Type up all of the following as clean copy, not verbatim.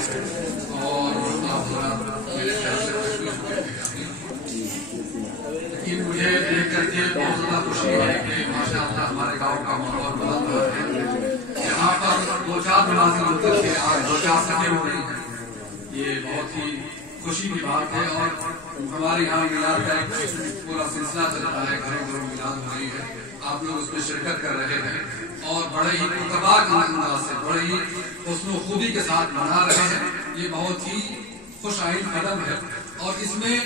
اور میرے خیال سے لیکن مجھے دیکھ کر کے بہت زیادہ خوشی ہے کہ ماشاء اللہ ہمارے گاؤں کا ماحول بلند ہے. یہاں پر 2-4 مناظر ہوتے تھے، آج 2-4 سفے ہو رہی ہیں. یہ بہت ہی خوشی کی بات ہے. اور ہمارے یہاں میلاد کا ایک پورا سلسلہ چل رہا ہے، گھروں گھروں میلاد ہو رہی ہے. آپ لوگ اس میں شرکت کر رہے ہیں اور بڑے ہی متبادل انداز سے، بڑے ہی حسن و خوبی کے ساتھ منا رہے ہیں. یہ بہت ہی خوش آئند قدم ہے اور اس میں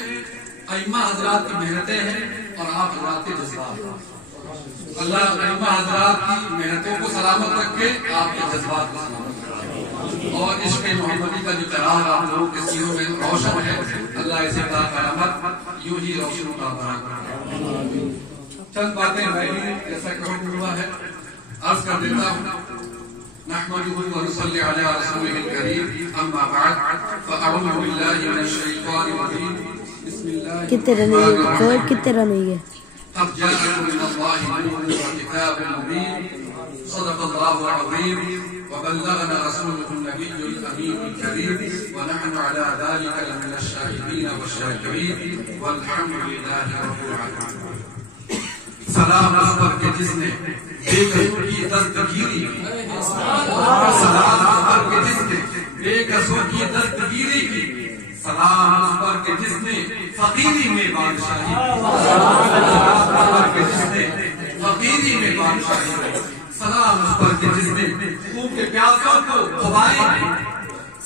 ائمہ حضرات کی محنتیں ہیں اور آپ حضرات کے جذبات. اللہ ائمہ حضرات کی محنتوں کو سلامت رکھے، آپ کے جذبات کو سلامت رکھے. اور عشق محمدی کا جو چراغ آپ لوگوں کے سینوں میں روشن ہے، اللہ اسے تا قیامت یوں ہی روشن کا برآں کرے. چند باتیں میں بھی جیسا کہ حکم ہوا ہے عرض کر دیتا ہوں. نحمده ونصلي على رسوله الكريم، اما بعد فاعوذ بالله من الشيطان الرجيم. بسم الله الرحمن الرحيم. قد جاءكم من الله نور وكتاب مبين، صدق الله العظيم وبلغنا رسوله النبي الامين الكريم، ونحن على ذلك لمن الشاهدين والشاكرين، والحمد لله رب العالمين. سلام اس پر کہ جس نے بے قصور کی دستگیری کی، سلام اس پر کہ جس نے بے قصور کی دستگیری کی، سلام اس پر کہ جس نے فقیری میں بادشاہی کی، سلام اس پر کہ جس نے فقیری میں بادشاہی کی، سلام اس پر کہ جس نے خون کے پیاسوں کو قبائے دی،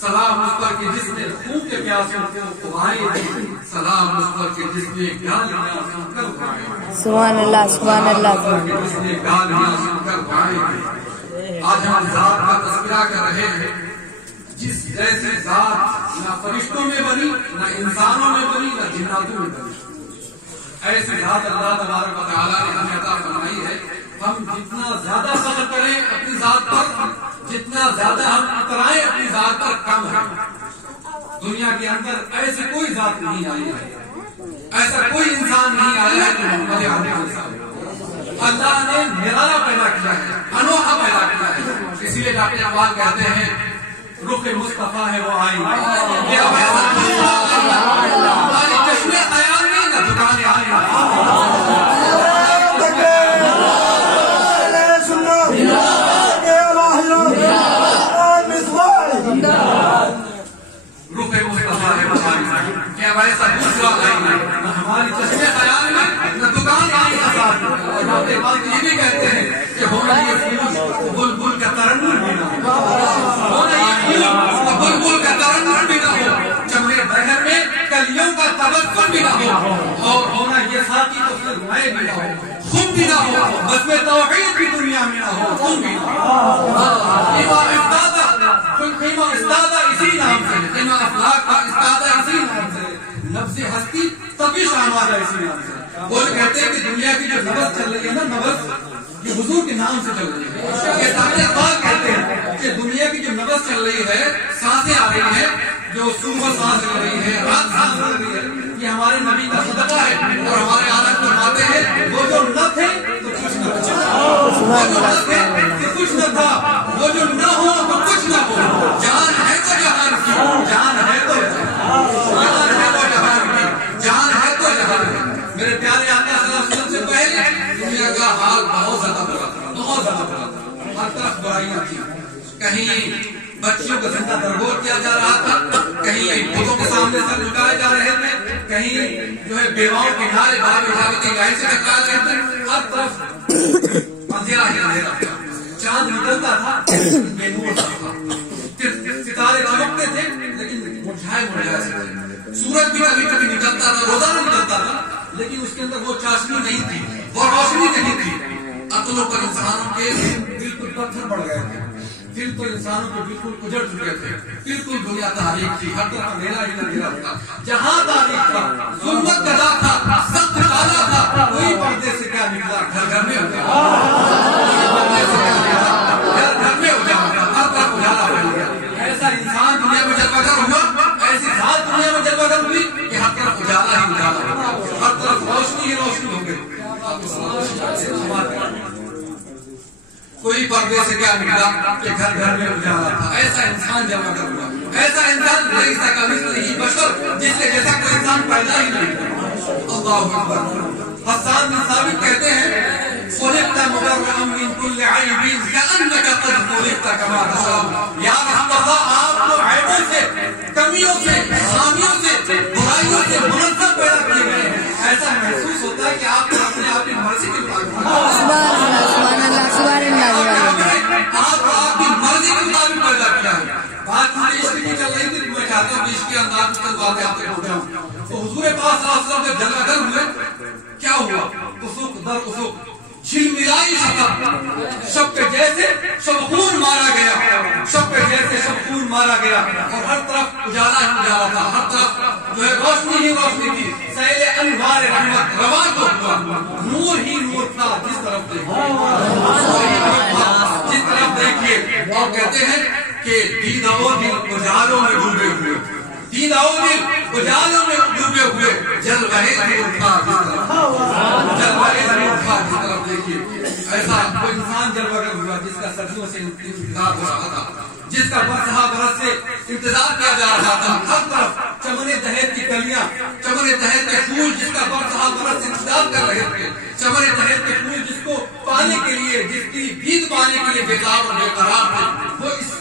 سلام اس پر کہ جس نے خون کے پیاسوں کو قبائے دی، سلام اس پر کہ جس نے گالیاں سن کر اٹھائے. سبحان اللہ سبحان اللہ. جس نے گالیاں سن کر اٹھائے. آج ہم ذات کا تذکرہ کر رہے ہیں جس جیسی ذات نہ فرشتوں میں بنی، نہ انسانوں میں بنی، نہ جناتوں میں بنی. ایسی ذات اللہ تبارک و تعالیٰ نے ہمیں عطا فرمائی ہے. ہم جتنا زیادہ فخر کریں اپنی ذات پر، جتنا زیادہ ہم اترائیں اپنی ذات پر، کم ہے. دنیا کے اندر ایسی کوئی ذات نہیں آئی ہے، ایسا کوئی انسان نہیں آیا ہے جو محمد عربی انسان. اللہ نے نرالا پیدا کیا ہے، انوکھا پیدا کیا ہے. اسی لیے ڈاکٹر اقبال کہتے ہیں رخ مصطفیٰ ہے وہ آئی، ہماری چشمے خیال میں نہ دکانیں آئی. ایسا دوسرا نہیں، نہ ہماری چشمے خیال میں نہ دکان آئی آزاد. اور ڈاکٹر اقبال یہ بھی کہتے ہیں کہ ہونا یہ پھول بلبل کا ترنم بھی نہ ہو، ہونا یہ پھول بلبل کا ترنم بھی نہ ہو، چمڑے بہر میں کلیوں کا تبسم بھی نہ ہو، اور ہونا یہ ساتھی تو پھر میں بھی نہ ہو، خم بھی نہ ہو، بسم توحید بھی دنیا میں نہ ہو، تم بھی نہ ہو. خیمہ استادہ اسی نام سے، خیمہ افلاق کا استادہ اسی نام سے، نفس ہستی تبھی شان والا اسی نام سے. وہ کہتے ہیں کہ دنیا کی جو نبض چل رہی ہے نا، نبض یہ حضور کے نام سے چل رہی ہے. یہ ڈاکٹر اقبال کہتے ہیں کہ دنیا کی جو نبض چل رہی ہے، سانسیں آ رہی ہیں، جو صبح سانس چل رہی ہے، رات سانس چل رہی ہے، یہ ہمارے نبی کا صدقہ ہے. اور ہمارے آدھا فرماتے ہیں وہ جو نہ تھے تو کچھ نہ بچا، وہ جو نہ تھے تو کچھ نہ تھا، وہ جو نہ ہو تو کچھ نہ ہو. جان ہے تو جہان کی، جان ہے تو جہان ہے تو جہان کی، جان ہے تو جہان کی. میرے پیارے آقا صلی اللہ علیہ وسلم سے پہلے دنیا کا حال بہت زیادہ برا تھا، بہت زیادہ برا تھا. ہر طرف برائیاں تھیں. کہیں بچیوں کو زندہ درگور کیا جا رہا تھا، کہیں بتوں کے سامنے سر جھکائے جا رہے تھے، کہیں جو ہے بیواؤں کے نعرے بھاگ اٹھا کے گائے سے ٹکرا رہے تھے. ہر طرف اندھیرا ہی اندھیرا تھا. چاند نکلتا تھا بے نور تھا، ستارے چمکتے تھے لیکن مرجھائے مرجھائے سے تھے. سورج بھی کبھی کبھی نکلتا تھا، روزانہ نکلتا تھا، لیکن اس کے اندر وہ چاشنی نہیں تھی، وہ روشنی نہیں تھی. عقلوں پر انسانوں کے بالکل پتھر پڑ گئے تھے، دل تو انسانوں کے بالکل اجڑ چکے تھے. بالکل دنیا تاریخ تھی، ہر طرف اندھیرا ہی اندھیرا تھا. جہاں تاریخ تھا، ظلمت کدا تھا، سخت کالا تھا، کوئی پردے سے کیا نکلا، گھر گھر میں اجالا، گھر گھر میں اجالا، ہر طرف اجالا بن گیا. ایسا انسان دنیا میں جلوہ گر ہوا، ایسی ذات دنیا میں جلوہ گر ہوئی کہ ہر طرف اجالا ہی اجالا، ہر طرف روشنی ہی روشنی ہو گئی. کوئی پردے سے کیا نکلا کہ گھر گھر میں اجالا تھا. ایسا انسان جمع کر ہوا, ایسا انسان لیس کمثلہ بشر, جس کے جیسا کوئی انسان پیدا ہی نہیں. اللہ اکبر. حسان بن ثابت کہتے ہیں خلقت مبرئا من كل عیب كأنك قد خلقت كما تشاء. یا رسول اللہ, آپ کو عیبوں سے, کمیوں سے, خامیوں سے, برائیوں سے منظم پیدا کیے گئے ہیں. ایسا محسوس ہوتا ہے کہ آپ اپنے آپ کی مرضی کے مطابق آپ کی مرضی کے مطابق پیدا کیا ہے. بات عشق کی چل رہی تھی, میں چاہتا ہوں کہ عشق کے انداز میں چند باتیں آپ تک پہنچاؤں. تو حضور پاک صلی اللہ علیہ وسلم جب جلوہ گر ہوئے, کیا ہوا؟ افق در افق جھلملائی شب, شب کے جیسے شب خون مارا گیا, شب کے جیسے شب خون مارا گیا, اور ہر طرف اجالا ہی اجالا تھا, ہر طرف جو ہے روشنی ہی روشنی تھی. سیل انوار رحمت رواں کو ہوا, نور ہی نور تھا جس طرف دیکھیے, جس طرف دیکھیے. اور کہتے ہیں کہ دیدہ و دل اجالوں میں ڈوبے ہوئے, دیدہ و دل اجالوں میں ڈوبے ہوئے, جلوہ نور تھا جس طرف, جلوہ نور تھا جس طرف دیکھیے. ایسا کوئی انسان جلوہ گر ہوا جس کا صدیوں سے انتظار ہو رہا تھا, جس کا برسہ برس سے انتظار کیا جا رہا تھا. ہر طرف چمن تہر کی کلیاں, چمن تہر کے پھول جس کا برسہ برس سے انتظار کر رہے تھے, چمن تہر کے پھول جس کو پانے کے لیے, جس کی دید پانے کے لیے بےتاب اور بے قرار تھے, وہ اس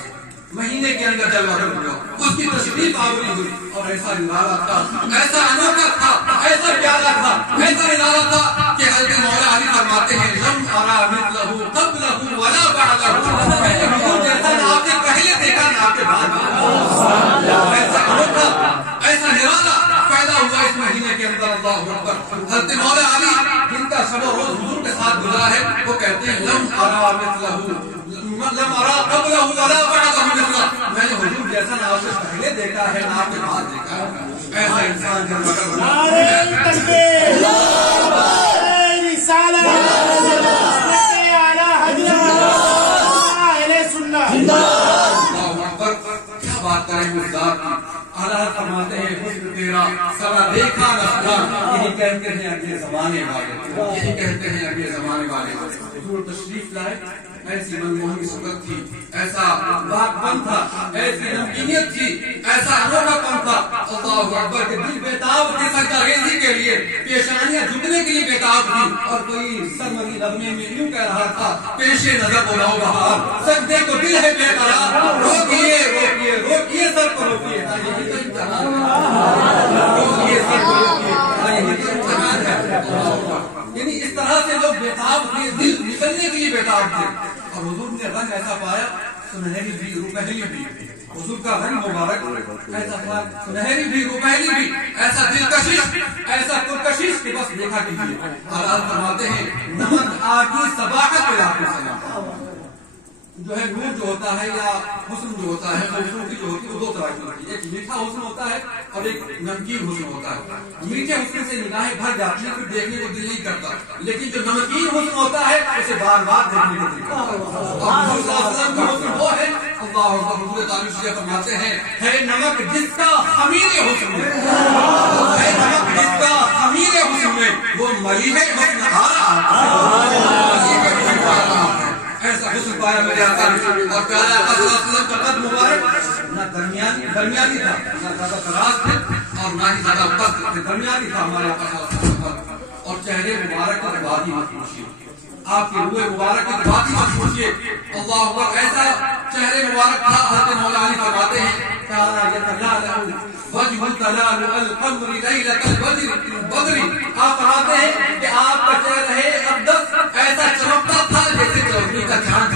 مہینے کے اندر جلوہ گر ہوا. اس کی تشریف آوری ہوئی, اور ایسا نظارہ تھا, ایسا انوکھا تھا, ایسا پیارا تھا, ایسا نظارہ تھا کہ حضرت مولا علی فرماتے ہیں لم ارا مثلہ قبلہ ولا بعدہ. میں نے حضور جیسا نہ آپ نے پہلے دیکھا نہ آپ کے بعد. ایسا انوکھا, ایسا نرالا پیدا ہوا اس مہینے کے اندر. اللہ اکبر. حضرت مولا علی جن کا شب و روز حضور کے ساتھ گزرا ہے, وہ کہتے ہیں لم ارا مثلہ لم ارا قبلہ ولا بعدہ مثلہ. میں نے حضور جیسا نہ آپ سے پہلے دیکھا ہے نہ آپ کے بعد دیکھا ہے. ایسا انسان جلوہ گر بنا. کیا بات کریں اس ذات کی. اعلیٰ فرماتے ہیں حسن تیرا سوا دیکھا نہ سنا. یہی کہتے ہیں اگلے زمانے والے, یہی کہتے ہیں اگلے زمانے والے. حضور تشریف لائے, ایسی منموہن صورت تھی, ایسا باغ پن تھا, ایسی نمکینیت تھی, ایسا انوکھا پن تھا. اللہ اکبر کے دل بیتاب تھی سجدہ ریزی کے لیے, پیشانیاں جھکنے کے لیے بیتاب تھی, اور کوئی سرمدی نغمے میں یوں کہہ رہا تھا پیشے نظر بلاؤ بہار, سجدے کو دل ہے بے قرار, روکیے روکیے روکیے سر کو روکیے. روکیے سر کو روکیے. یعنی اس طرح سے لوگ بیتاب تھے, دل نکلنے کے لیے بیتاب تھے. اور حضور نے رنگ ایسا پایا, سنہری بھی روپہلی بھی. حضور کا رنگ مبارک ایسا تھا, سنہری بھی روپہلی بھی, ایسا دلکشش, ایسا پرکشش کہ بس دیکھا کیجیے. حضرات فرماتے ہیں نمک آگی صباحت پہ آپ کو سلام. جو ہے نور جو ہوتا ہے یا حسن جو ہوتا ہے, خوبصورتی جو ہوتی ہے, وہ دو طرح کی ہوتی ہے. ایک میٹھا حسن ہوتا ہے اور ایک نمکین حسن ہوتا ہے. میٹھے حسن سے نگاہیں بھر جاتی ہیں, پھر دیکھنے کو دل نہیں کرتا, لیکن جو نمکین حسن ہوتا ہے اسے بار بار دیکھنے کو دل کرتا ہے. اور حضور صلی اللہ علیہ وسلم کا حسن وہ ہے, اللہ اکبر. حضور تعالی سے فرماتے ہیں ہے نمک جس کا خمیر حسن ہے, ہے نمک جس کا خمیر حسن ہے, وہ ملیح حسن ہارا. ایسا حسن پایا میرے آقا نے. اور پیارے آقا صلی اللہ علیہ وسلم کا قد مبارک نہ درمیانی تھا, نہ زیادہ دراز تھے اور نہ ہی زیادہ پست تھے, درمیانی تھا ہمارے آقا صلی اللہ علیہ وسلم کا. اور چہرے مبارک کی بات ہی مت پوچھیے, آپ کی روح مبارک کی بات ہی مت پوچھیے. اللہ اکبر. ایسا چہرے مبارک تھا. حضرت مولا علی فرماتے ہیں کانا یتلالہ وجہ تلال القمر لیلۃ البدر. آپ فرماتے ہیں کہ آپ کا چہرہ ہے اقدس ایسا چمکتا تھا جیسے چوبی کا چاند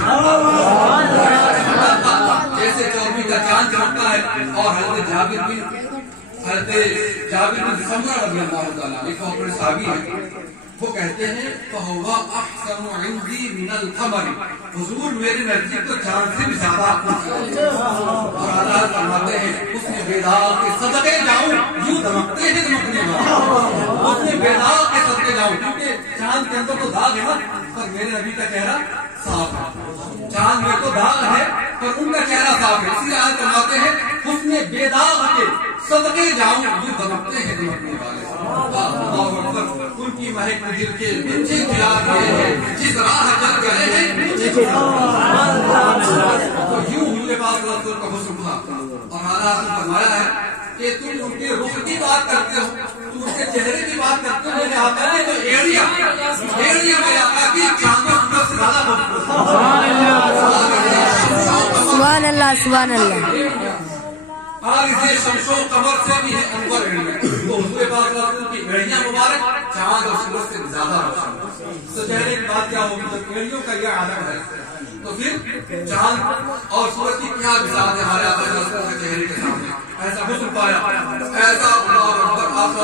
چمکتا ہے. اور حضرت جابر بن سمرہ رضی اللہ تعالیٰ عنہ ایک بہت بڑے صحابی ہیں, وہ کہتے ہیں فَهُوَ أَحْسَنُ عِنْدِي مِنَ الْقَمَرِ. حضور میرے نزدیک تو چاند سے بھی زیادہ خوبصورت. اور اللہ فرماتے ہیں اس نے بیداغ کے صدقے جاؤں, یوں دمکتے ہیں دمکنے والا, اس نے بیداغ کے صدقے جاؤں, کیونکہ چاند کے اندر تو داغ ہے نا, پر میرے نبی کا چہرہ صاف ہے. چاند میں تو داغ ہے پر ان کا چہرہ صاف ہے. اسی آیت فرماتے ہیں اس نے بیداغ کے صدقے جاؤں, یوں دمکتے ہیں دمکنے والے. ان کی مہک میں دل کے بچے کھلا رہے ہیں جس راہ چل گئے ہیں تو یوں حضور پاک صلی اللہ علیہ وسلم کا حسن تھا اور حالات نے فرمایا ہے کہ تم ان کے رخ کی بات کرتے ہو تم ان کے چہرے کی بات کرتے ہو میرے آقا نے تو ایڑیاں میرے آقا کی چاند و سورج سے زیادہ خوبصورت سبحان اللہ سبحان اللہ اور اسے شمس و قمر سے بھی ہے انور ایڑیاں تو حضور پاک صلی اللہ علیہ وسلم کی ایڑیاں مبارک چاند اور سورج سے زیادہ روشن تو چہرے کی بات کیا ہوگی تو ایڑیوں کا یہ عالم ہے تو پھر چاند اور سورج کی کیا مثال ہے ہمارے آقا صلی اللہ علیہ وسلم کے چہرے کے سامنے ایسا حسن پایا ایسا اللہ اکبر آپ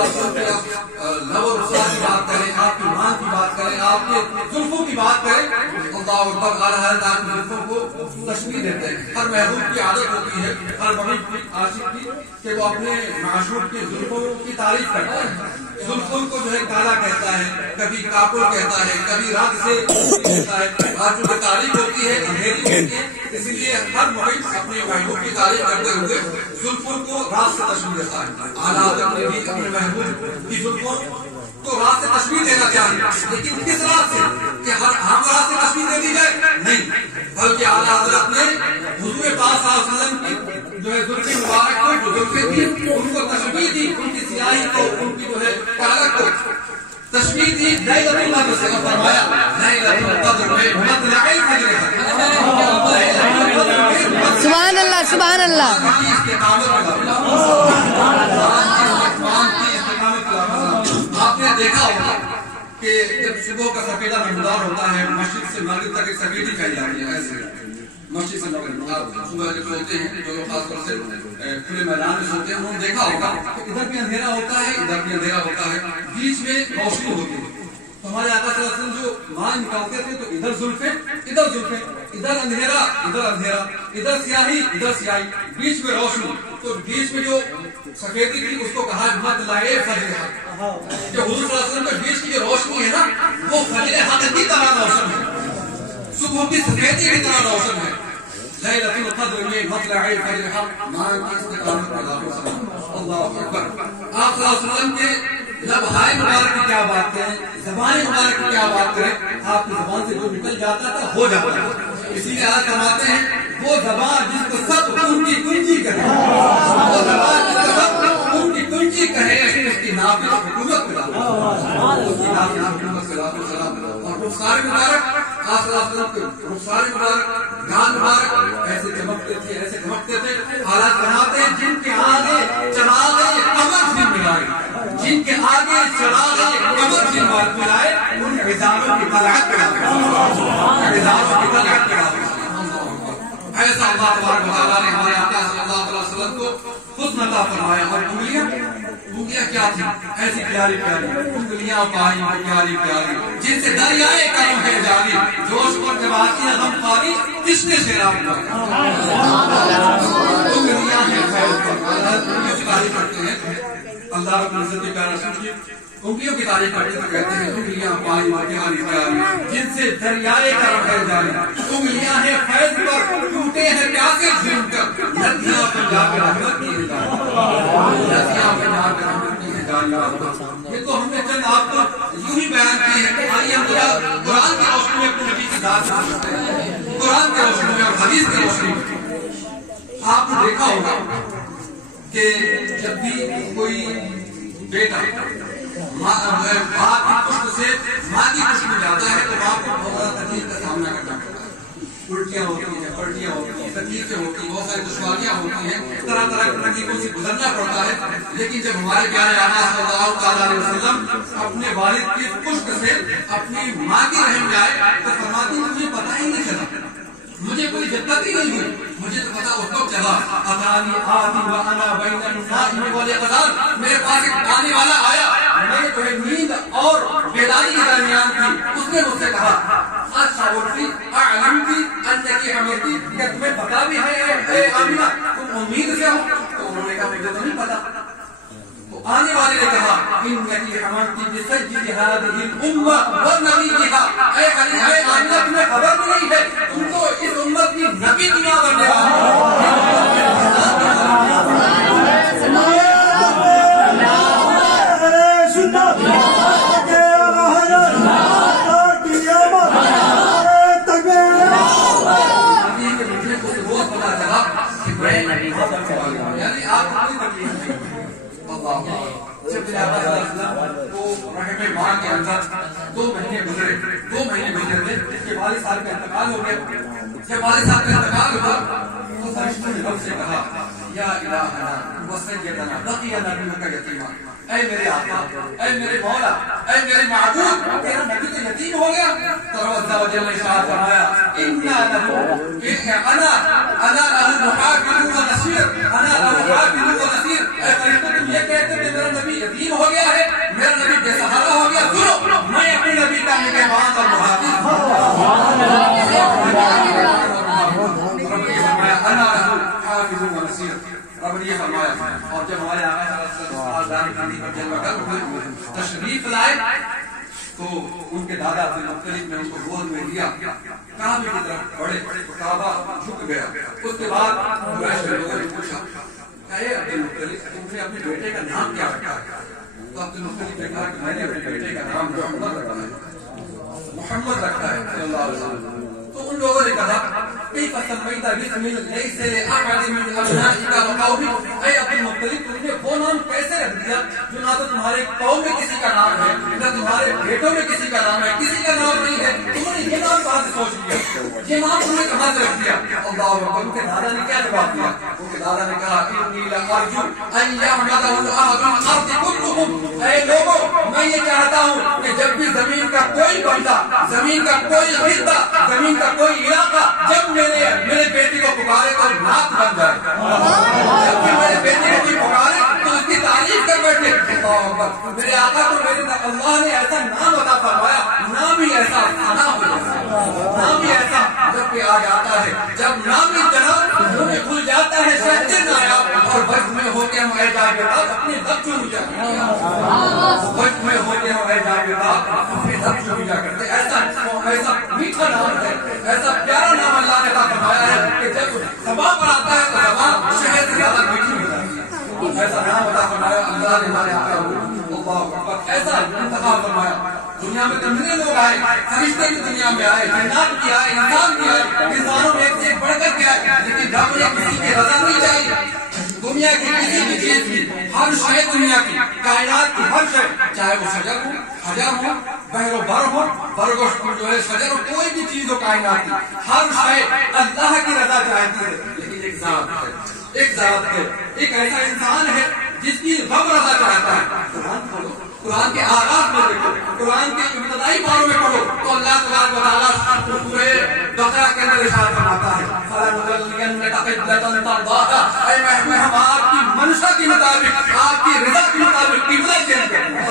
لب و رخسار کی بات کریں آپ کی مان کی بات کریں آپ کے زلفوں کی بات کریں اللہ اکبر اعلیٰ حضرت آپ کے زلفوں کو تشبیہ دیتے ہیں ہر محبوب کی عادت ہوتی ہے ہر محب کی عاشق کی کہ وہ اپنے معشوق کی زلفوں کی تعریف کرتا ہے زلفوں کو جو ہے کالا کہتا ہے کبھی کاکل کہتا ہے کبھی رات سے کہتا ہے رات کی تعریف ہوتی ہے اندھیری ہوتی ہے اس لیے ہر محب اپنے محبوب کی تعریف کرتے ہوئے زلفوں کو رات سے تشبیہ دیتا ہے اعلیٰ حضرت نے بھی اپنے محبوب کی زلفوں تو رات سے تشبیہ دینا چاہیے لیکن کس رات سے کہ ہم رات سے تشبیہ دے دی جائے نہیں بلکہ اعلیٰ حضرت نے حضور پاک صلی اللہ علیہ وسلم کی جو ہے زلف مبارک کو جو زلفیں تھی ان کو تشبیہ دی ان کی سیاہی کو ان کی جو ہے کالک کو تشبیہ دی لیلۃ القدر سے فرمایا لیلۃ القدر میں مطلع الفجر ہے سبحان اللہ سبحان اللہ آپ نے دیکھا ہوگا کہ جب صبح کا سفیدہ نمودار ہوتا ہے مسجد سے مغرب تک ایک سفیدی پھیل جاتی ہے ایسے مسجد سے مغرب آپ صبح جب سوتے ہیں جو لوگ خاص طور سے کھلے میدان میں سوتے ہیں انہوں نے دیکھا ہوگا کہ ادھر بھی اندھیرا ہوتا ہے ادھر بھی اندھیرا ہوتا ہے بیچ میں روشنی ہوتی ہے تو ہمارے آقا صلی اللہ علیہ وسلم جو مان نکالتے تھے تو ادھر زلفیں ادھر اندھیرا ادھر سیاہی بیچ میں روشنی تو بیچ میں جو سفیدی تھی اس کو کہا مطلع فجر حق کہ حضور صلی اللہ علیہ وسلم کے بیچ کی جو روشنی ہے نا وہ فجر حق کی طرح روشن ہے صبح کی سفیدی کی طرح روشن ہے لیلۃ القدر میں مطلع فجر حق مان کی استقامت کا اللہ اکبر آپ صلی اللہ علیہ وسلم کے لبہائے مبارک کی کیا بات کریں زبان مبارک کی کیا بات کریں آپ کی زبان سے جو نکل جاتا تھا ہو جاتا تھا اسی لیے آج فرماتے ہیں وہ زبان جس کو سب ان کی کنجی کہے وہ زبان جس کو سب ان کی کنجی کہے اس کی نافذ حکومت پہ اور رخسار مبارک آپ صلی اللہ علیہ وسلم کے رخسار مبارک گان مبارک ایسے چمکتے تھے حالات فرماتے ہیں جن کے آگے چراغ قمر بھی ملائے جن کے آگے چراغ قمر بھی ملائے ان عزاموں کی طلعت پیدا ایسا اللہ تبارک و تعالیٰ نے ہمارے آقا صلی اللہ علیہ وسلم کو حسن عطا فرمایا اور انگلیاں کیا تھی ایسی پیاری انگلیاں پائیں وہ پیاری جن سے دریائے کرم ہے جاری جوش پر جب آتی ہے غم خواری کس نے سیراب ہوا انگلیاں ہیں خیر پر انگلیوں کی تعریف کرتے ہیں اللہ رب العزت کے پیارے رسول کی انگلیوں کی تعریف کرتے تو کہتے ہیں انگلیاں پائیں وہ پیاری جن سے دریائے کرم ہے جاری انگلیاں ہیں فیض پر ٹوٹے ہیں پیاسے جھوم کر ندیاں پہ جا کر رحمت کی ہے یہ تو ہم نے چند آپ کو یوں ہی بیان کیے ہیں آئیے ہم قرآن کی روشنی میں اپنے نبی کی ذات سمجھتے ہیں قرآن کی روشنی میں اور حدیث کی روشنی میں آپ نے دیکھا ہوگا کہ جب بھی کوئی بیٹا ماں کی پشت سے ماں کی پشت میں جاتا ہے تو ماں کو بہت زیادہ تکلیف کا سامنا کرنا پڑتا ہے الٹیاں ہوتی ہیں پلٹیاں ہوتی ہیں تکلیفیں ہوتی ہیں بہت ساری دشواریاں ہوتی ہیں طرح کی تکلیفوں سے گزرنا پڑتا ہے لیکن جب ہمارے پیارے آقا صلی اللہ تعالیٰ علیہ وسلم اپنے والد کی پشت سے اپنی ماں کی رحم میں آئے تو فرماتے ہیں مجھے پتہ ہی نہیں چلا مجھے کوئی دقت ہی نہیں ہوئی مجھے تو پتا اس وقت چلا اتانی آتی وانا بین النائم والیقظان میرے پاس ایک آنے والا آیا میں جو ہے نیند اور بیداری کے درمیان تھی اس نے مجھ سے کہا اشعرتی اعلمتی انکی حملتی کیا تمہیں پتا بھی ہے اے آمنہ تم امید سے ہو تو انہوں نے کہا مجھے تو نہیں پتا آنے والے نے کہا انکی حملتی بسجد هذه الامه ونبيها اے آمنہ تمہیں خبر نہیں ہے تم تو اس امت کی نبی کی ماں بننے والی جب میرے آقا صلی اللہ علیہ وسلم کو رحم ماں کے اندر 2 مہینے گزرے، 2 مہینے گزرے تھے، اس کے والد صاحب کا انتقال ہو گیا. جب والد صاحب کا انتقال ہوا تو فرشتوں نے رب سے کہا یا الہنا وسیدنا بقی نبیک یتیما، اے میرے آقا، اے میرے مولا، اے میرے معبود، تیرا نبی تو یتیم ہو گیا. تو رب عز و جل نے ارشاد فرمایا انا له انا له محافظ ونصير، انا له محافظ ونصير. اے فرشتوں تم یہ کہتے کہ میرا نبی یتیم ہو گیا ہے، میرا نبی بے سہارا ہو گیا، سنو میں اپنے نبی کا نگہبان اور محافظ ہوں. انا له حافظ ونصير، رب نے یہ فرمایا. اور جب ہمارے آقا صلی اللہ علیہ وسلم آزادی گاندھی پر جلوہ گر ہوئے، تشریف لائے تو ان کے دادا عبد المطلب نے ان کو گود میں لیا، کعبے کی طرف بڑھے تو کعبہ جھک گیا. اس کے بعد قریش کے لوگوں نے پوچھا اے عبد المطلب تم نے اپنے بیٹے کا نام کیا رکھا ہے؟ تو عبد المطلب نے کہا کہ میں نے اپنے بیٹے کا نام محمد رکھا ہے، محمد رکھا ہے صلی اللہ علیہ وسلم. تو ان لوگوں نے کہا کیف سمیت باسم لیس لاحد من ابنائک وقومک، اے عبد المطلب تم نے وہ نام کیسے رکھ دیا جو نہ تو تمہارے قوم میں کسی کا نام ہے، نہ تمہارے بیٹوں میں کسی کا نام ہے، کسی کا نام نہیں ہے، تم نے یہ نام کہاں سے سوچ لیا، یہ نام تم نے کہاں سے رکھ دیا؟ اللہ اکبر. ان کے دادا نے کیا جواب دیا؟ ان کے دادا نے کہا انی لارجو ان یحمدہ الاهل الارض كلهم، اے لوگوں میں یہ چاہتا ہوں کہ جب بھی زمین کا کوئی بندہ، زمین کا کوئی خطہ، زمین کا کوئی علاقہ جب میرے بیٹے کو پکارے تو نعت بن جائے، جب بھی میرے بیٹے کو کوئی پکارے تو اس کی تعریف کر بیٹھے. میرے آقا تو میرے اللہ نے ایسا نام عطا فرمایا، نام ہی ایسا کھانا ہو جاتا ہے، نام ہی ایسا جب کہ آ جاتا ہے، جب نام ہی جناب منہ میں کھل جاتا ہے شہد نایاب اور وقت میں ہو کے ہم اے جا بیٹا اپنے لب چوم جا کرتے، وقت میں ہو کے ہم اے جا بیٹا اپنے لب چوم جا کرتے. ایسا میٹھا نام ہے، ایسا پیارا نام اللہ نے عطا فرمایا ہے کہ جب زبان پر آتا ہے تو زبان شہد سے زیادہ میٹھی ہو جاتی ہے. ایسا نام عطا فرمایا اللہ نے ہمارے آقا کو، اللہ اکبر. ایسا انتخاب فرمایا. دنیا میں کتنے لوگ آئے، فرشتے بھی دنیا میں آئے، جنات بھی آئے، انسان بھی آئے، انسانوں میں ایک سے بڑھ کر کے آئے، لیکن رب نے کسی کی رضا نہیں چاہیے. دنیا کی کسی بھی چیز کی، ہر شے دنیا کی، کائنات کی ہر شے، چاہے وہ شجر ہو، حجر ہو، بحر و بر ہو، برگوشت جو ہے شجر ہو، کوئی بھی چیز ہو کائنات کی، ہر شے اللہ کی رضا چاہتی ہے. لیکن ایک ذات ہے، ایک ذات ہے، ایک ایسا انسان ہے جس کی رب رضا چاہتا ہے. قرآن پڑھو، قرآن کے آغاز میں دیکھو، قرآن کے ابتدائی پاروں میں پڑھو تو اللہ تبارک و تعالیٰ سورہ بقرہ کے اندر ارشاد فرماتا ہے فَلَنُوَلِّيَنَّكَ قِبْلَةً تَرْضَاهَا، اے محمد ہم آپ کی منشا کے مطابق، آپ کی رضا کے مطابق قبلہ چینج کریں گے،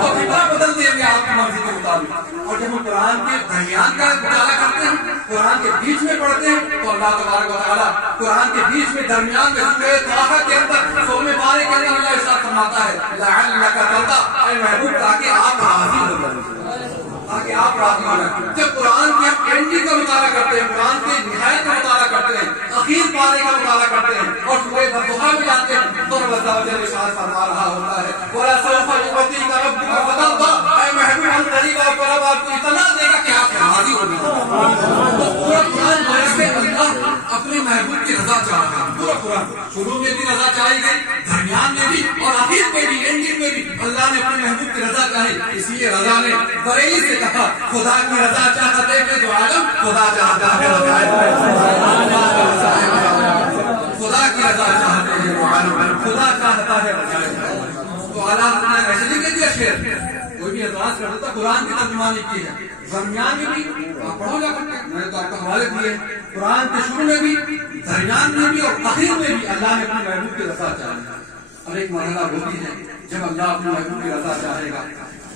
تو قبلہ بدل دیں گے آپ کی مرضی کے مطابق. اور جب ہم قرآن کے درمیان کا مطالعہ کرتے ہیں، قرآن کے بیچ میں پڑھتے ہیں تو اللہ تبارک و تعالیٰ قرآن کے بیچ میں درمیان میں سورہ طٰہٰ کے اندر 16 پارے کے اندر اللہ ارشاد فرماتا ہے لَعَلَّكَ تَرْضَىٰ، اے محبوب تاکہ آپ راضی ہو جائیں، تاکہ آپ راضی ہو جائیں. جب قرآن کی ہم اینڈنگ کا مطالعہ کرتے ہیں، قرآن کے نہایت کا مطالعہ کرتے ہیں، اخیر پارے کا مطالعہ کرتے ہیں اور سورہ بقرہ میں جاتے ہیں تو رب عز و جل ارشاد فرما رہا ہوتا ہے وَلَسَوْفَ يُعْطِيكَ رَبُّكَ فَتَرْضَىٰ، اے محبوب ہم قریب آپ کو رب آپ کو اتنا دے گا کہ آپ راضی ہو جائیں. پورا قرآن میں اللہ اپنے محبوب کی رضا چاہ رہا ہے. پورا قرآن شروع میں بھی رضا چاہی گئی، درمیان میں بھی اور آخر میں بھی، اینڈنگ میں بھی اللہ نے اپنے محبوب کی رضا چاہی. اس لیے رضا نے بریلی سے کہا خدا کی رضا چاہتے ہیں جو عالم خدا چاہتا ہے رضائے، خدا کی رضا چاہتے ہیں جو عالم خدا چاہتا ہے رضائے. تو اللہ نے ایسے نہیں کہہ دیا شعر، کوئی بھی اعتراض کر دیتا قرآن کی ترجمانی کی ہے. درمیان میں بھی آپ پڑھو جا کر کے، میں نے تو آپ کو حوالے دیے، قرآن کے شروع میں بھی، درمیان میں بھی اور آخر میں بھی اللہ نے اپنے محبوب کی رضا چاہی. اور ایک مرحلہ ہوتی ہے جب اللہ اپنے محبوب کی رضا چاہے گا،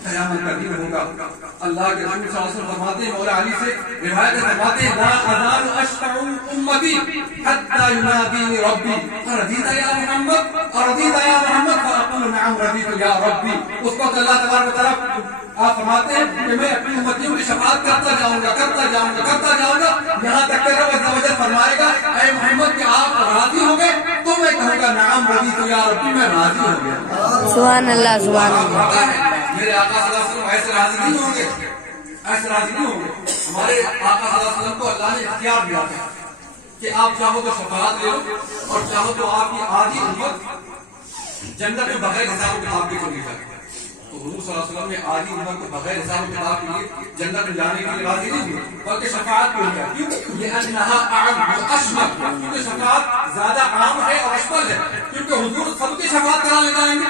قیامت کا دن ہوگا. اللہ کے رسول صلی اللہ علیہ وسلم فرماتے ہیں، مولا علی سے روایت فرماتے ہیں لا ازال اشفع امتی حتى ينادي ربي ارضيت يا محمد، ارضيت يا محمد، فاقول نعم رضيت يا ربي. اس وقت اللہ تبارک و تعالیٰ آپ فرماتے ہیں کہ میں اپنی امتیوں کی شفاعت کرتا جاؤں گا، کرتا جاؤں گا، کرتا جاؤں گا، یہاں تک کہ رب عز و جل فرمائے گا اے محمد کہ آپ راضی ہو گئے تو میں کہوں گا نعم رضیت یا ربی، میں راضی ہو گیا. سبحان اللہ، سبحان اللہ. میرے آقا صلی اللہ علیہ وسلم ایسے راضی نہیں ہوں گے، ایسے راضی نہیں ہوں گے. ہمارے آقا صلی اللہ علیہ وسلم کو اللہ نے اختیار دیا تھا کہ آپ چاہو تو شفاعت لے لو اور چاہو تو آپ کی آدھی امت جنت میں بغیر حساب و کتاب کے چلی جائے. تو حضور صلی اللہ علیہ وسلم نے آدھی عمر کو بغیر حساب و کتاب کے لیے جنت میں جانے کے لیے راضی نہیں ہوئے بلکہ شفاعت کے لیے. کیوں؟ لأنها اعم واشمل، کیونکہ شفاعت زیادہ عام ہے اور اشمل ہے. کیونکہ حضور سب کی شفاعت کرانے جائیں گے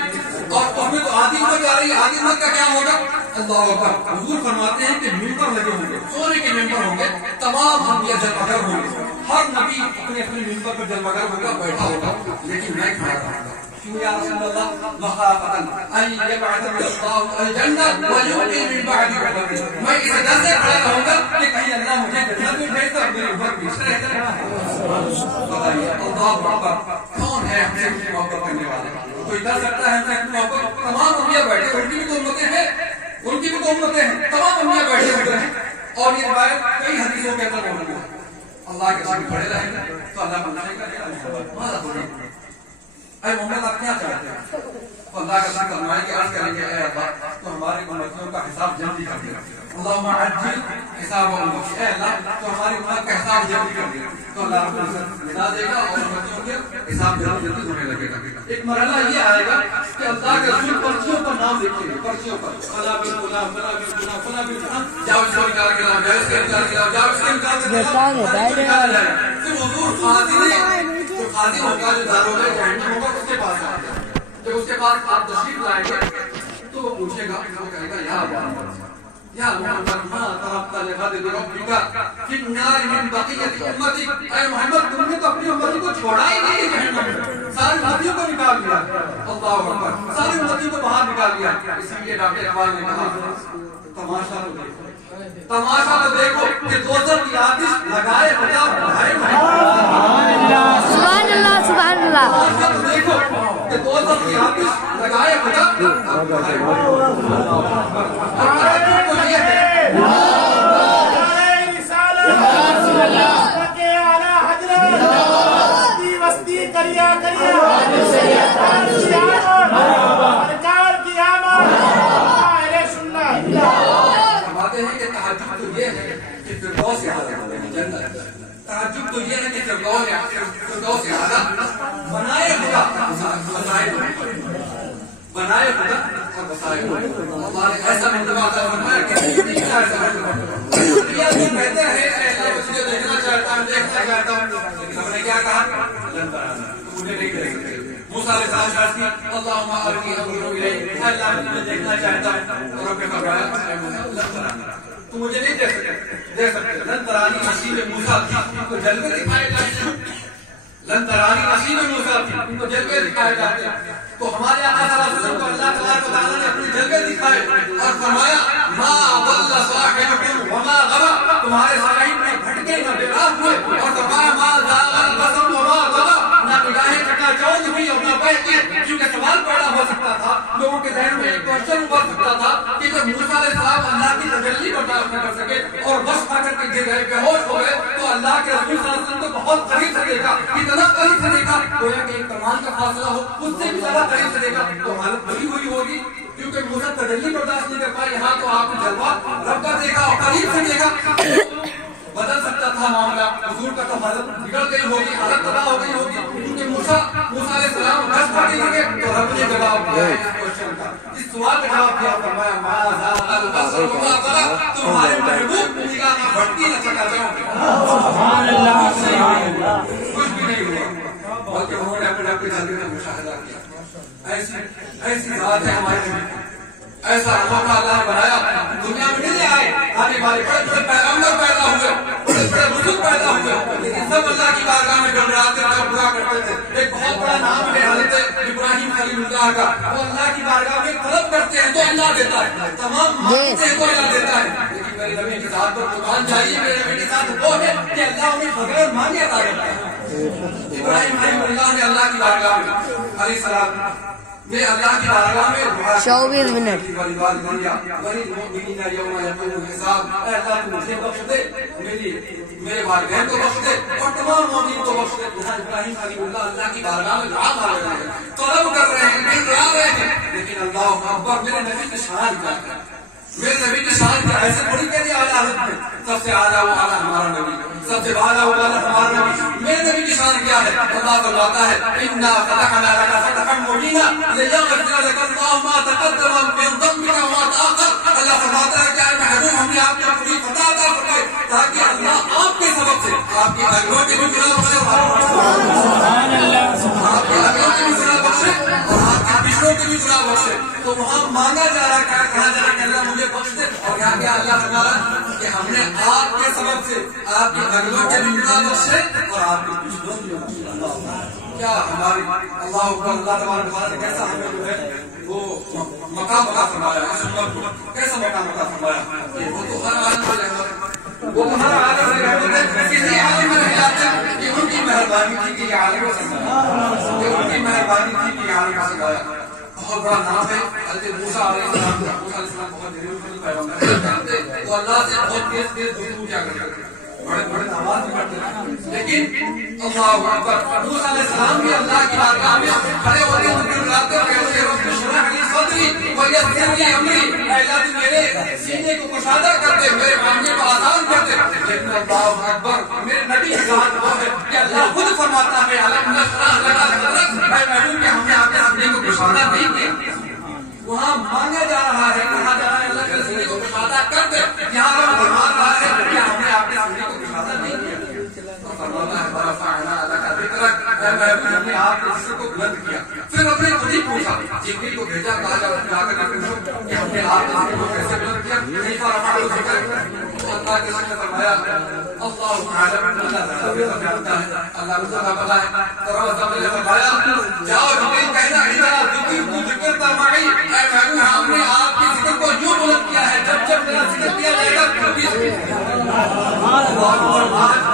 اور اس میں تو آدھی عمر جا رہی ہے. آدھی عمر کا کیا ہوگا؟ اللہ اکبر. حضور فرماتے ہیں کہ ممبر لگے ہوں گے، سونے کے ممبر ہوں گے، تمام انبیاء جلوگر ہوں گے، ہر نبی اپنے اپنے ممبر پر جلوگر ہوگا، بیٹھا ہوگا، لیکن میں کھڑا رہوں گا. کیوں یا رسول اللہ؟ مخافۃ ان یبعثنی اللہ الجنہ ویؤتی من بعد عمری. میں اس ڈر سے کھڑا رہوں گا کہ کہیں اللہ مجھے جنت میں بھیج کر میری عمر پیچھے رہ جائے. بتائیے اللہ اکبر، کون ہے ہم سے محبت کرنے والا؟ کوئی کر سکتا ہے ہم سے محبت؟ تمام انبیاء بیٹھے، ان کی بھی تو امتیں ہیں، ان کی بھی تو امتیں ہیں، تمام انبیاء بیٹھے ہوئے ہیں. اور یہ روایت کئی حدیثوں کے اندر موجود ہے. اللہ کے سامنے کھڑے رہیں گے تو اللہ پوچھے گا اے محمد آپ کیا چاہتے ہیں؟ تو اللہ کا ذکر فرمائیں گے، عرض کریں گے اے اللہ تو ہمارے امتیوں کا حساب جلدی کر دے. اللہم عجل حساب امتی، اے اللہ تو ہماری امت کا حساب جلدی کر دے. تو اللہ رب العزت بنا دے گا اور امتیوں کے حساب جلدی جلدی ہونے لگے گا. ایک مرحلہ یہ آئے گا کہ اللہ کے رسول پرچیوں پر نام لکھیں گے، پرچیوں پر فلاں بن فلاں فلاں بن فلاں فلاں بن فلاں، جاؤ اس کو نکال کے لاؤ، جاؤ اس کے نکال کے لاؤ، جاؤ اس کے نکال کے لاؤ. پھر حضور جو خادم ہوگا، جو داروغہ جہنم ہوگا، اس کے پاس آئے گا. جب اس کے پاس آپ تشریف لائیں گے تو وہ پوچھے گا، وہ کہے گا یا محمد یا محمد ما ترکت لغد بربک فی النار من بقیۃ امتی. اے محمد تم نے تو اپنی امتی کو چھوڑا ہی نہیں جہنم میں، ساری امتیوں کو نکال دیا. اللہ اکبر، ساری امتیوں کو باہر نکال دیا. اسی لیے ڈاکٹر اقبال نے کہا تماشا تو دیکھو، تماشا تو دیکھو کہ دوزخ کی آتش لگائے بجا بڑھائے سبحان اللہ سبحان اللہ. تماشا تو دیکھو کہ دوزخ کی آتش لگائے بجا بڑھائے. اور کو یہ ہے تعجب تو یہ ہے کہ فردوس اعلیٰ جنت، تعجب تو یہ ہے کہ فردوس اعلیٰ بنائے خدا بنائے خدا اور بسائے اللہ نے ایسا مرتبہ عطا فرمایا کہ نہیں ایسا مرتبہ. یہ کہتے ہیں اے اللہ مجھے دیکھنا چاہتا ہوں، دیکھنا چاہتا ہوں، لیکن ہم نے کیا کہا؟ لن ترانا، تو مجھے نہیں دیکھ سکتے. موسیٰ علیہ السلام کی اللہم ارنی انظر الیک، اے اللہ میں تجھے دیکھنا چاہتا ہوں. اور رب نے فرمایا لن ترانا، تو مجھے نہیں دیکھ سکتے. لن ترانی نصیب موسیٰ تھی، ان کو جلوے دکھائے جاتے ہیں. لن ترانی نصیب موسیٰ تھی، ان کو جلوے دکھائے جاتے ہیں. تو ہمارے آقا صلی اللہ علیہ وسلم کو اللہ تبارک و تعالیٰ نے اپنے جلوے دکھائے اور فرمایا ما ضل صاحبکم وما غوی، تمہارے صاحب نے بھٹکے نہ بیراہ ہوئے. اور فرمایا ما زاغ البصر وما طغی، نہ نگاہیں چکا چوند ہوئی اور نہ بہکی. کیونکہ سوال پیدا ہو سکتا تھا، لوگوں کے ذہن میں ایک کوشچن ابھر سکتا تھا کہ جب موسیٰ علیہ السلام اللہ کی تجلی برداشت نہ کر سکے اور بس کھا کر کے گر گئے، بے ہوش ہو گئے، تو اللہ کے رسول صلی اللہ علیہ وسلم کو بہت قریب سے دیکھا، اتنا قریب سے دیکھا گویا کہ ایک کمان کا فاصلہ ہو، اس سے بھی زیادہ قریب سے دیکھا. تو حالت بڑی ہوئی ہوگی کیونکہ موسیٰ تجلی برداشت نہیں کر پائے. یہاں تو آپ نے جلوہ رب کا دیکھا اور قریب سے دیکھا، بدل سکتا تھا معاملہ. حضور کا تو حالت بگڑ گئی ہوگی، حالت تباہ ہو گئی ہوگی. کیونکہ موسیٰ علیہ السلام دس پڑ گئے تو رب نے جواب دیا اس کوشچن کا، اس سوال کا جواب دیا. فرمایا ما زاغ البصر وما طغی، تمہارے محبوب نگاہ نہ بھٹکی نہ چکا چوند. سبحان اللہ، کچھ بھی نہیں ہوا بلکہ انہوں نے اپنے اپنے جلوے کا مشاہدہ کیا. ایسی ذات ہے ہمارے میں، ایسا موقع اللہ نے بنایا. دنیا میں نہیں آئے آنے والے بڑے بڑے پیغمبر پیدا ہوئے، بڑے بڑے بزرگ پیدا ہوئے، لیکن سب اللہ کی بارگاہ میں گڑگڑاتے تھے اور دعا کرتے تھے. ایک بہت بڑا نام ہے حضرت ابراہیم خلیل اللہ کا، وہ اللہ کی بارگاہ میں طلب کرتے ہیں تو اللہ دیتا ہے، تمام مانگتے ہیں تو اللہ دیتا ہے. لیکن میرے نبی کے ساتھ پر قرآن چاہیے، میرے نبی کے ساتھ وہ ہے کہ اللہ انہیں بغیر مانگے عطا کرتا ہے. ابراہیم خلیل اللہ نے اللہ کی بارگاہ میں علیہ السلام میں اللہ کی بارگاہ میں 24 منٹ مجھے بخش دے، میرے والدین کو بخش دے اور تمام مومنین کو بخش دے. ابراہیم خلیل اللہ کی بارگاہ میں دعا مانگ رہے ہیں، طلب کر رہے ہیں، نہیں آ رہے ہیں، لیکن اللہ اکبر میرے نبی کی شان کیا ہے. میرے نبی کی شان کیا ایسے تھوڑی کہہ دیا اعلیٰ حضرت میں سب سے اعلیٰ وہ اعلیٰ ہمارا نبی، سب سے اعلیٰ وہ اعلیٰ ہمارا نبی. میرے نبی کی شان کیا ہے؟ اللہ فرماتا ہے انا فتحنا لك فتحا مبینا لیغفر لك الله ما تقدم من ذنبك وما تأخر. اللہ فرماتا ہے کہ اے محبوب ہم نے آپ کو پوری فتح عطا فرمائی تاکہ اللہ آپ کے سبب سے آپ کی اگلوں کے بھی گناہ بخشے، آپ کے اگلوں کے بھی گناہ بخشے اور آپ کے پچھلوں کے بھی گناہ بخشے. تو وہاں مانگا جا رہا ہے، کہا جا رہا ہے کہ اللہ مجھے بخش دے، اور کیا کہ اللہ فرماتا ہے کہ ہم نے آپ کے سبب سے آپ کی اگلوں کے بھی گناہ بخشے اور آپ کے پچھلوں کے بھی بخشے. کیا ہماری اللہ اکبر، اللہ تبارک و تعالیٰ نے کیسا ہمیں جو ہے وہ مقام عطا فرمایا، اس امت کو کیسا مقام عطا فرمایا کہ وہ تو ہر عالم میں رحمت، وہ تو ہر عالم میں رحمت ہے. کسی عالم میں نہیں آتے کہ ان کی مہربانی تھی کہ یہ عالم کو سمجھایا، کہ ان کی مہربانی تھی کہ یہ عالم کو سمجھایا. بہت بڑا نام ہے حضرت موسیٰ علیہ السلام. موسیٰ علیہ السلام بہت دیر پیغمبر تھے، وہ اللہ سے بہت تیز تیز گفتگو کیا کرتے تھے، بڑے بڑے آواز بھی کرتے تھے. لیکن اللہ اکبر، موسیٰ علیہ السلام بھی اللہ کی بارگاہ میں کھڑے ہوتے ہیں، بلاتے ہیں، کہتے ہیں رب اشرح لی صدری ویسر لی امری، اے اللہ تو میرے سینے کو کشادہ کر دے، میرے کامنے کو آسان کر دے. لیکن اللہ اکبر، میرے نبی کی ذات وہ ہے کہ اللہ خود فرماتا ہے الم نشرح لک صدرک، اے محبوب کہ ہم نے آپ کے سینے کو کشادہ نہیں کیا. وہاں مانگا جا رہا ہے، کہا جا رہا ہے اللہ کے سینے کو کشادہ کر دے. یہاں رب فرما رہا ہے کہ ہم نے آپ کے سینے کو کشادہ نہیں کیا. فرماتا ہے فرفعنا لک ذکرک، اے محبوب ہم نے آپ کے ذکر کو بلند کیا. پھر ہم نے خود ہی پوچھا، جبریل کو بھیجا، کہا جا کر پوچھو کہ ہم نے آپ کے ذکر کو کیسے بلند کیا. نہیں فرفعنا ذکرک، اللہ کے ذکر نے فرمایا اللہ تعالی اللہ تعالی جانتا ہے، اللہ تعالی پتا ہے. اور اللہ نے فرمایا جاؤ جبریل کہنا اذا ذکرت معی، اے محبوب ہم نے آپ کے ذکر کو یوں بلند کیا ہے جب جب میرا ذکر کیا جائے گا کبھی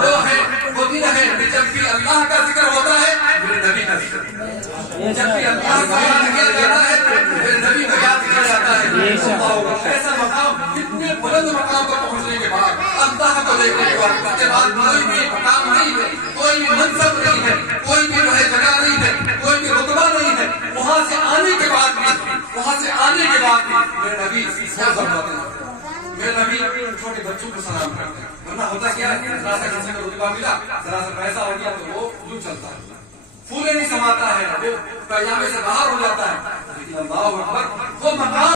وہ ہے وہ دن ہے کہ جب بھی اللہ کا ذکر ہوتا ہے میرے نبی کا ذکر، جب بھی اللہ کا یاد کیا جاتا ہے میرے نبی کو یاد کیا جاتا ہے. ایسا مقام، اتنے بلند مقام پر پہنچنے کے بعد، اللہ کو دیکھنے کے بعد، اس کے بعد کوئی بھی مقام نہیں ہے، کوئی بھی منصب نہیں ہے، کوئی بھی جگہ نہیں ہے، کوئی بھی رتبہ نہیں ہے. وہاں سے آنے کے بعد بھی میرے نبی سلام فرماتے ہیں، میرے نبی چھوٹے بچوں کو سلام کرتے ہیں. ورنہ ہوتا کیا ہے، ذرا سا کسی کو رتبہ ملا، ذرا سا پیسہ ہو گیا تو وہ یوں چلتا ہے، پھولے نہیں سماتا ہے، وہ پیجامے سے باہر ہو جاتا ہے. لیکن اللہ اکبر، وہ مقام